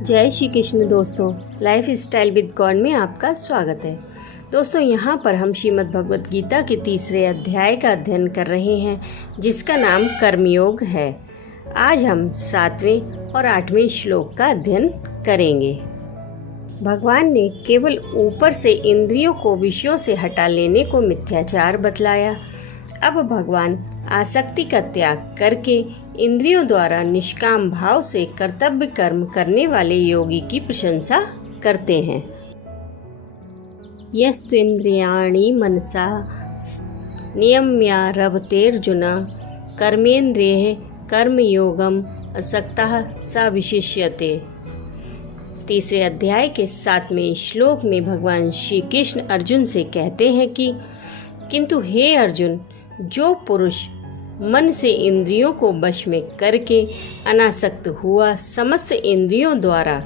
जय श्री कृष्ण दोस्तों, life style with God में आपका स्वागत है। दोस्तों, यहाँ पर हम श्रीमद् भगवत गीता के तीसरे अध्याय का अध्ययन कर रहे हैं, जिसका नाम कर्मयोग है। आज हम 7वें और 8वें श्लोक का अध्ययन करेंगे। भगवान ने केवल ऊपर से इंद्रियों को विषयों से हटा लेने को मिथ्याचार बतलाया। अब भगवान आसक्ति का त्याग करके इंद्रियों द्वारा निष्काम भाव से कर्तव्य कर्म करने वाले योगी की प्रशंसा करते हैं। यस्त्विन्द्रियाणि मनसा नियम्यारभतेर्जुन कर्मेन्द्रिये कर्मयोगम असक्तः स विशिष्यते। तीसरे अध्याय के 7वें श्लोक में भगवान श्री कृष्ण अर्जुन से कहते हैं कि किंतु हे अर्जुन, जो पुरुष मन से इंद्रियों को वश में करके अनासक्त हुआ समस्त इंद्रियों द्वारा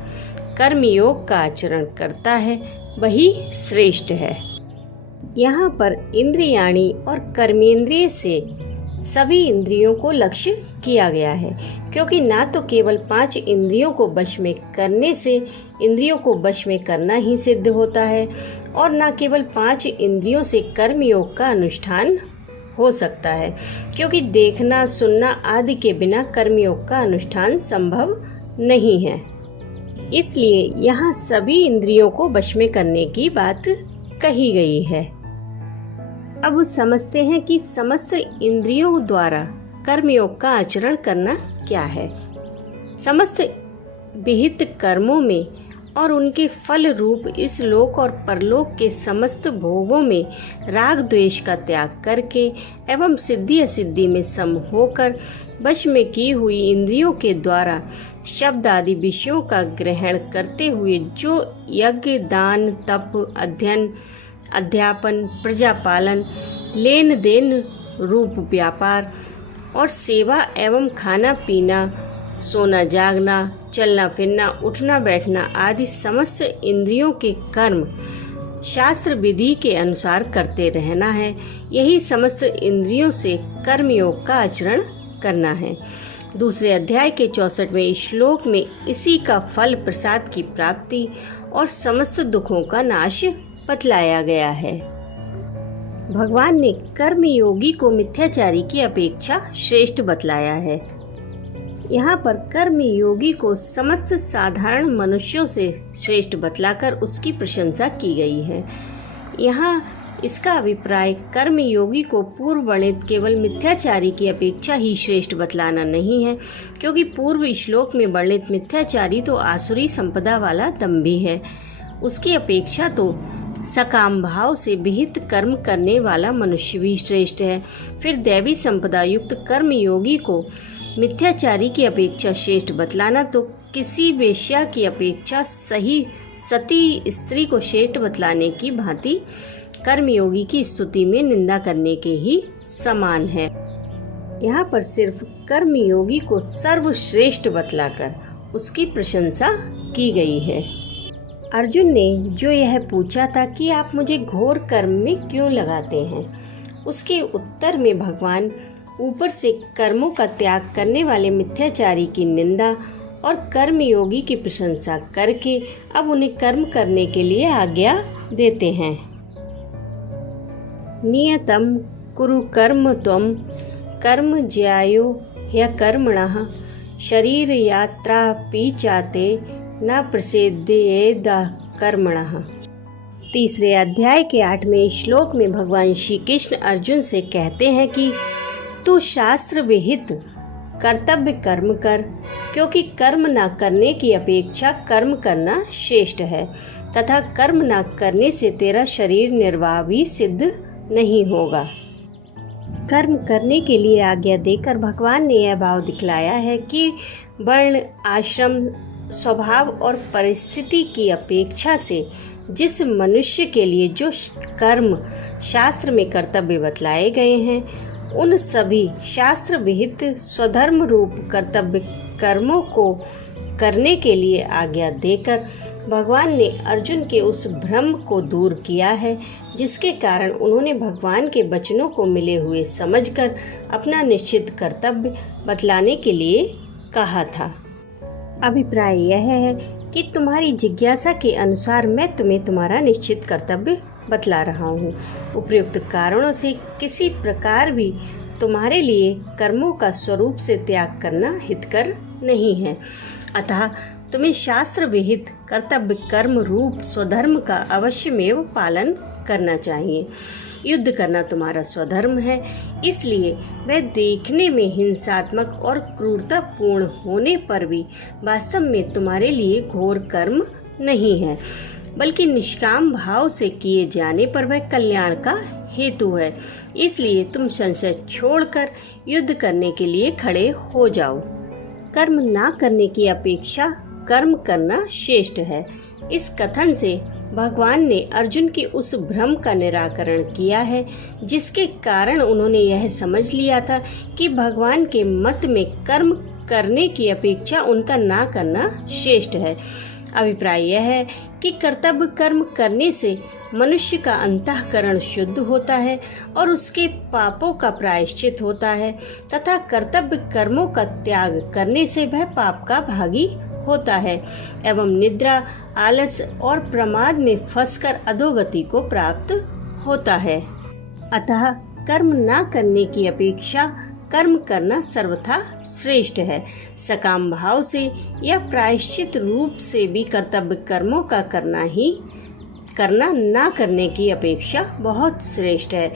कर्मयोग का आचरण करता है, वही श्रेष्ठ है। यहाँ पर इंद्रियाणि और कर्मेंद्रिय से सभी इंद्रियों को लक्ष्य किया गया है, क्योंकि ना तो केवल 5 इंद्रियों को वश में करने से इंद्रियों को वश में करना ही सिद्ध होता है, और ना केवल 5 इंद्रियों से कर्मयोग का अनुष्ठान हो सकता है, क्योंकि देखना सुनना आदि के बिना कर्मयोग का अनुष्ठान संभव नहीं है। इसलिए यहाँ सभी इंद्रियों को वश में करने की बात कही गई है। अब समझते हैं कि समस्त इंद्रियों द्वारा कर्मयोग का आचरण करना क्या है। समस्त विहित कर्मों में और उनके फल रूप इस लोक और परलोक के समस्त भोगों में राग द्वेष का त्याग करके एवं सिद्धि असिद्धि में सम होकर वश में की हुई इंद्रियों के द्वारा शब्द आदि विषयों का ग्रहण करते हुए जो यज्ञ, दान, तप, अध्ययन, अध्यापन, प्रजापालन, लेन देन रूप व्यापार और सेवा एवं खाना पीना, सोना जागना, चलना फिरना, उठना बैठना आदि समस्त इंद्रियों के कर्म शास्त्र विधि के अनुसार करते रहना है, यही समस्त इंद्रियों से कर्मयोग का आचरण करना है। दूसरे अध्याय के 64वें श्लोक में इसी का फल प्रसाद की प्राप्ति और समस्त दुखों का नाश बतलाया गया है। भगवान ने कर्मयोगी को मिथ्याचारी की अपेक्षा श्रेष्ठ बतलाया है। यहाँ पर कर्मयोगी को समस्त साधारण मनुष्यों से श्रेष्ठ बतलाकर उसकी प्रशंसा की गई है। यहाँ इसका अभिप्राय कर्मयोगी को पूर्व वर्णित केवल मिथ्याचारी की अपेक्षा ही श्रेष्ठ बतलाना नहीं है, क्योंकि पूर्व श्लोक में वर्णित मिथ्याचारी तो आसुरी संपदा वाला दंभी है। उसकी अपेक्षा तो सकाम भाव से विहित कर्म करने वाला मनुष्य भी श्रेष्ठ है। फिर दैवी संपदा युक्त कर्मयोगी को मिथ्याचारी की अपेक्षा श्रेष्ठ बतलाना तो किसी वेश्या की अपेक्षा सही सती स्त्री को श्रेष्ठ बतलाने की भांति कर्मयोगी की स्तुति में निंदा करने के ही समान है। यहाँ पर सिर्फ कर्मयोगी को सर्वश्रेष्ठ बतलाकर उसकी प्रशंसा की गई है। अर्जुन ने जो यह पूछा था कि आप मुझे घोर कर्म में क्यों लगाते हैं, उसके उत्तर में भगवान ऊपर से कर्मों का त्याग करने वाले मिथ्याचारी की निंदा और कर्मयोगी की प्रशंसा करके अब उन्हें कर्म करने के लिए आज्ञा देते हैं। नियतम कुरु कर्म त्वम कर्म ज्यायो ह्यकर्मणः शरीर यात्रा पीचाते न प्रसिद्धेद कर्मणः। तीसरे अध्याय के 8वें श्लोक में भगवान श्री कृष्ण अर्जुन से कहते हैं कि तू शास्त्र विहित कर्तव्य कर्म कर, क्योंकि कर्म न करने की अपेक्षा कर्म करना श्रेष्ठ है, तथा कर्म न करने से तेरा शरीर निर्वाह भी सिद्ध नहीं होगा। कर्म करने के लिए आज्ञा देकर भगवान ने यह भाव दिखलाया है कि वर्ण, आश्रम, स्वभाव और परिस्थिति की अपेक्षा से जिस मनुष्य के लिए जो कर्म शास्त्र में कर्तव्य बतलाए गए हैं, उन सभी शास्त्र विहित स्वधर्म रूप कर्तव्य कर्मों को करने के लिए आज्ञा देकर भगवान ने अर्जुन के उस भ्रम को दूर किया है, जिसके कारण उन्होंने भगवान के वचनों को मिले हुए समझकर अपना निश्चित कर्तव्य बतलाने के लिए कहा था। अभिप्राय यह है कि तुम्हारी जिज्ञासा के अनुसार मैं तुम्हें तुम्हारा निश्चित कर्तव्य बतला रहा हूँ। उपयुक्त कारणों से किसी प्रकार भी तुम्हारे लिए कर्मों का स्वरूप से त्याग करना हितकर नहीं है। अतः तुम्हें शास्त्र विहित कर्तव्य कर्म रूप स्वधर्म का अवश्यमेव पालन करना चाहिए। युद्ध करना तुम्हारा स्वधर्म है, इसलिए वह देखने में हिंसात्मक और क्रूरतापूर्ण होने पर भी वास्तव में तुम्हारे लिए घोर कर्म नहीं है, बल्कि निष्काम भाव से किए जाने पर वह कल्याण का हेतु है। इसलिए तुम संशय छोड़कर युद्ध करने के लिए खड़े हो जाओ। कर्म ना करने की अपेक्षा कर्म करना श्रेष्ठ है। इस कथन से भगवान ने अर्जुन के उस भ्रम का निराकरण किया है, जिसके कारण उन्होंने यह समझ लिया था कि भगवान के मत में कर्म करने की अपेक्षा उनका ना करना श्रेष्ठ है। अभिप्राय यह है कि कर्तव्य कर्म करने से मनुष्य का अंतःकरण शुद्ध होता है और उसके पापों का प्रायश्चित होता है, तथा कर्तव्य कर्मों का त्याग करने से वह पाप का भागी होता है एवं निद्रा, आलस और प्रमाद में फंसकर अधोगति को प्राप्त होता है। अतः कर्म ना करने की अपेक्षा कर्म करना सर्वथा श्रेष्ठ है। सकाम भाव से या प्रायश्चित रूप से भी कर्तव्य कर्मों का करना ना करने की अपेक्षा बहुत श्रेष्ठ है।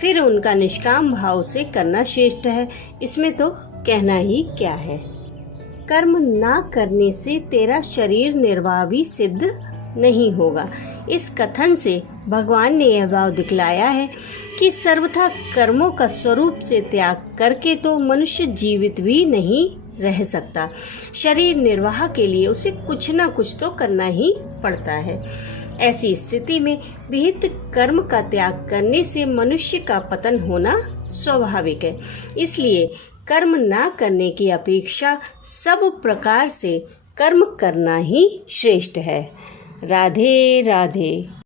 फिर उनका निष्काम भाव से करना श्रेष्ठ है, इसमें तो कहना ही क्या है। कर्म ना करने से तेरा शरीर निर्वाह भी सिद्ध नहीं होगा। इस कथन से भगवान ने यह भाव दिखलाया है कि सर्वथा कर्मों का स्वरूप से त्याग करके तो मनुष्य जीवित भी नहीं रह सकता। शरीर निर्वाह के लिए उसे कुछ ना कुछ तो करना ही पड़ता है। ऐसी स्थिति में विहित कर्म का त्याग करने से मनुष्य का पतन होना स्वाभाविक है। इसलिए कर्म ना करने की अपेक्षा सब प्रकार से कर्म करना ही श्रेष्ठ है। राधे राधे।